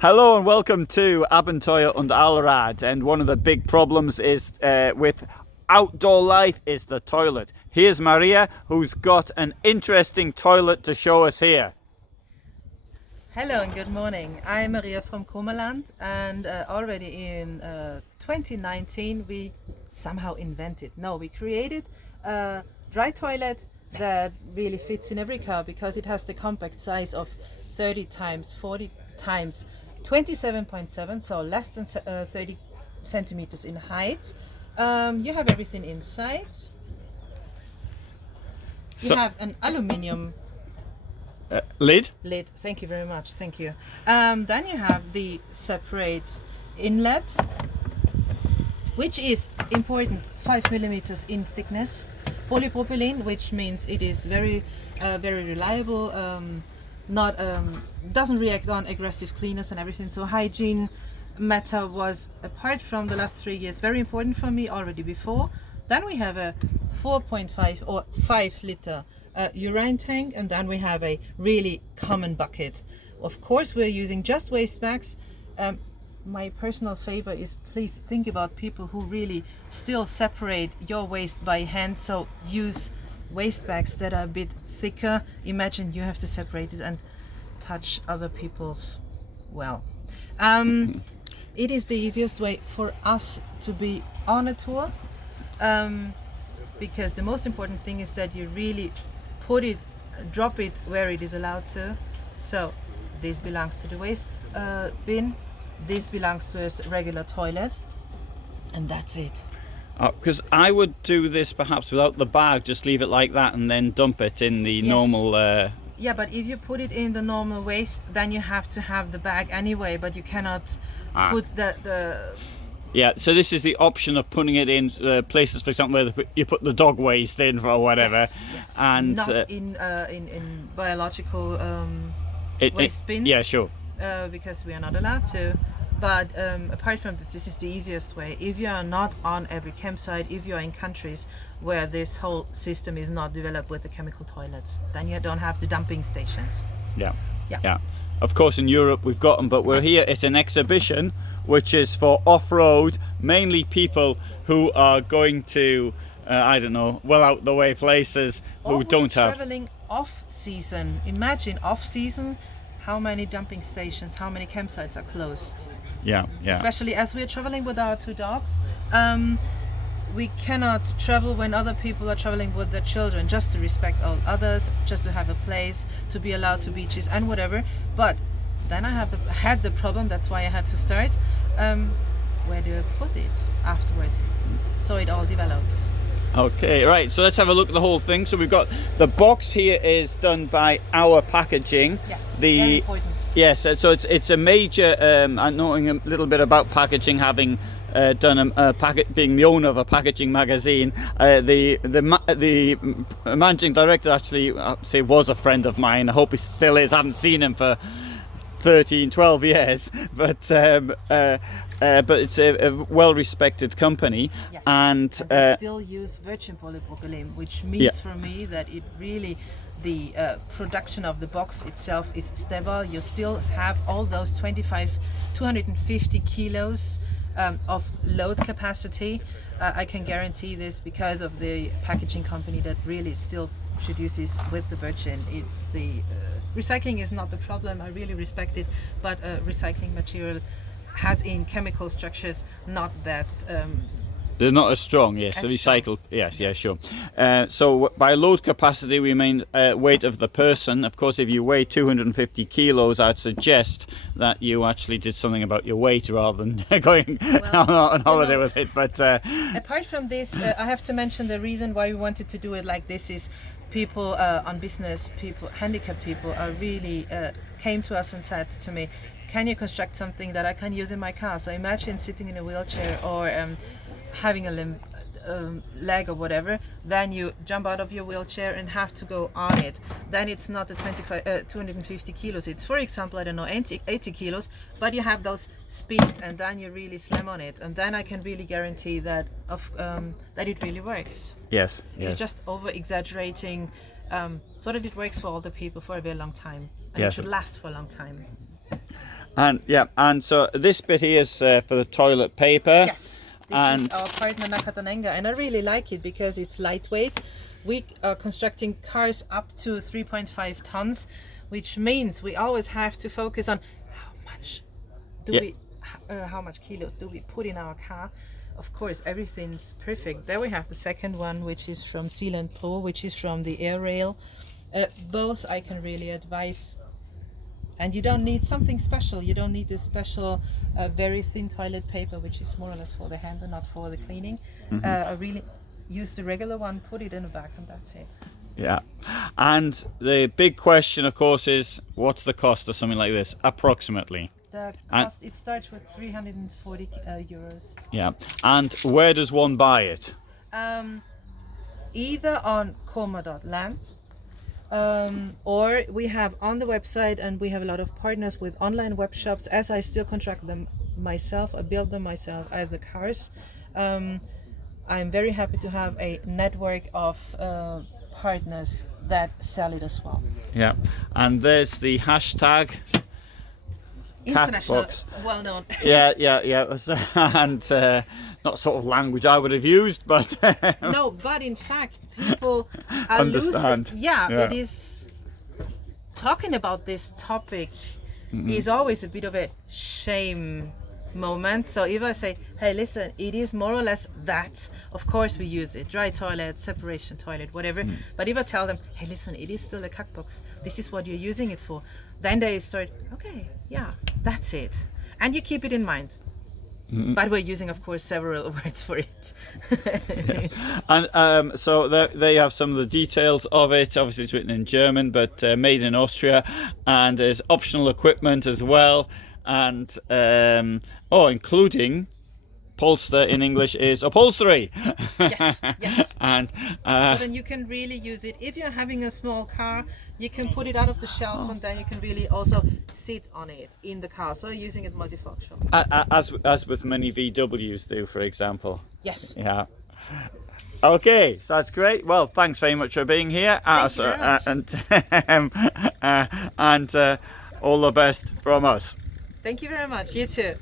Hello and welcome to Abenteuer und Allrad. And one of the big problems is with outdoor life is the toilet. Here's Maria, who's got an interesting toilet to show us here. Hello and good morning. I'm Maria from Kromeland, and already in 2019 we somehow we created a dry toilet that really fits in every car because it has the compact size of 30 times 40 times 27.7, so less than 30 centimeters in height. You have everything inside. You have an aluminium Lid? Thank you very much. Thank you. Then you have the separate inlet, which is important, 5 millimeters in thickness. Polypropylene, which means it is very reliable. Doesn't react on aggressive cleaners and everything. So hygiene matter was, apart from the last 3 years, very important for me already before. Then we have a 4.5 or 5 liter urine tank, and then we have a really common bucket. Of course, we're using just waste bags. My personal favor is, please think about people who really still separate your waste by hand. So use waste bags that are a bit thicker. Imagine you have to separate it and touch other people's well. It is the easiest way for us to be on a tour, because the most important thing is that you really drop it where it is allowed to. So this belongs to the waste bin, this belongs to a regular toilet, and that's it. Because I would do this perhaps without the bag, just leave it like that and then dump it in the normal... Yeah, but if you put it in the normal waste, then you have to have the bag anyway, but you cannot put the... Yeah, so this is the option of putting it in places, for example, where you put the dog waste in or whatever. Yes. And not in biological waste bins. Yeah, sure. Because we are not allowed to. But apart from this is the easiest way. If you are not on every campsite, if you are in countries where this whole system is not developed with the chemical toilets, then you don't have the dumping stations. Yeah. Of course, in Europe we've got them, but we're here at an exhibition which is for off-road, mainly people who are going to, well out the way places who don't have... traveling off-season. Imagine off-season, how many dumping stations, how many campsites are closed. Yeah. Especially as we're traveling with our 2 dogs. We cannot travel when other people are traveling with their children, just to respect all others, just to have a place, to be allowed to beaches and whatever. But then I had the problem, that's why I had to start. Where do I put it afterwards? So it all developed. Okay, right, so let's have a look at the whole thing. So we've got the box here is done by Our Packaging. Yes, very important. Yes, so it's a major, I'm knowing a little bit about packaging, having done being the owner of a packaging magazine. The managing director actually was a friend of mine. I hope he still is. I haven't seen him for 12 years, but it's a well-respected company. Yes. And they still use virgin polypropylene, which means for me that it really, the production of the box itself is stable. You still have all those 250 kilos of load capacity. I can guarantee this because of the packaging company that really still produces with the virgin. The recycling is not the problem, I really respect it, but recycling material has in chemical structures not that... they're not as strong, yes. So recycled, yes, yeah, sure. So by load capacity, we mean weight of the person. Of course, if you weigh 250 kilos, I'd suggest that you actually did something about your weight rather than going on holiday with it. But apart from this, I have to mention the reason why we wanted to do it like this is people on business, handicapped people, are really came to us and said to me, can you construct something that I can use in my car? So imagine sitting in a wheelchair or having a leg or whatever, then you jump out of your wheelchair and have to go on it. Then it's not the 250 kilos, it's, for example, I don't know, 80 kilos, but you have those speed and then you really slam on it. And then I can really guarantee that that it really works. Yes. You're just over-exaggerating so that it works for all the people for a very long time. And it should last for a long time. And yeah, and so this bit here is for the toilet paper. Yes, this And is our partner Nakatanenga, and I really like it because it's lightweight. We are constructing cars up to 3.5 tons, which means we always have to focus on how much kilos do we put in our car. Of course, everything's perfect. There we have the second one, which is from Sealand Pro, which is from the air rail. Both I can really advise. And you don't need something special. You don't need this special, very thin toilet paper, which is more or less for the handle, not for the cleaning. I really use the regular one, put it in the back, and that's it. yeah, and the big question, of course, is what's the cost of something like this, approximately? The cost, it starts with 340 euros. Yeah, and where does one buy it? Either on Koma.land, or we have on the website, and we have a lot of partners with online web shops. As I still contract them myself, I build them myself as the cars. I'm very happy to have a network of partners that sell it as well. Yeah, and there's the hashtag International, Catbox. well known. Yeah, and not sort of language I would have used, but No, but in fact, people are understand. Yeah, Yeah. it is. Talking about this topic is always a bit of a shame moment. So if I say, hey, listen, it is more or less that, of course we use it, dry toilet, separation toilet, whatever. But if I tell them, hey, listen, it is still a catbox, this is what you're using it for, then they start, okay, yeah, that's it, and you keep it in mind. But we're using, of course, several words for it. Yes. And so they have some of the details of it. Obviously it's written in German, but made in Austria, and there's optional equipment as well, and including polster in English is upholstery. Yes, yes. And So then you can really use it. If you're having a small car, you can put it out of the shelf, and then you can really also sit on it in the car. So using it multifunctional. as with many VWs do, for example. Yes. Yeah. Okay, so that's great. Well, thanks very much for being here. Thank you very much. And all the best from us. Thank you very much. You too.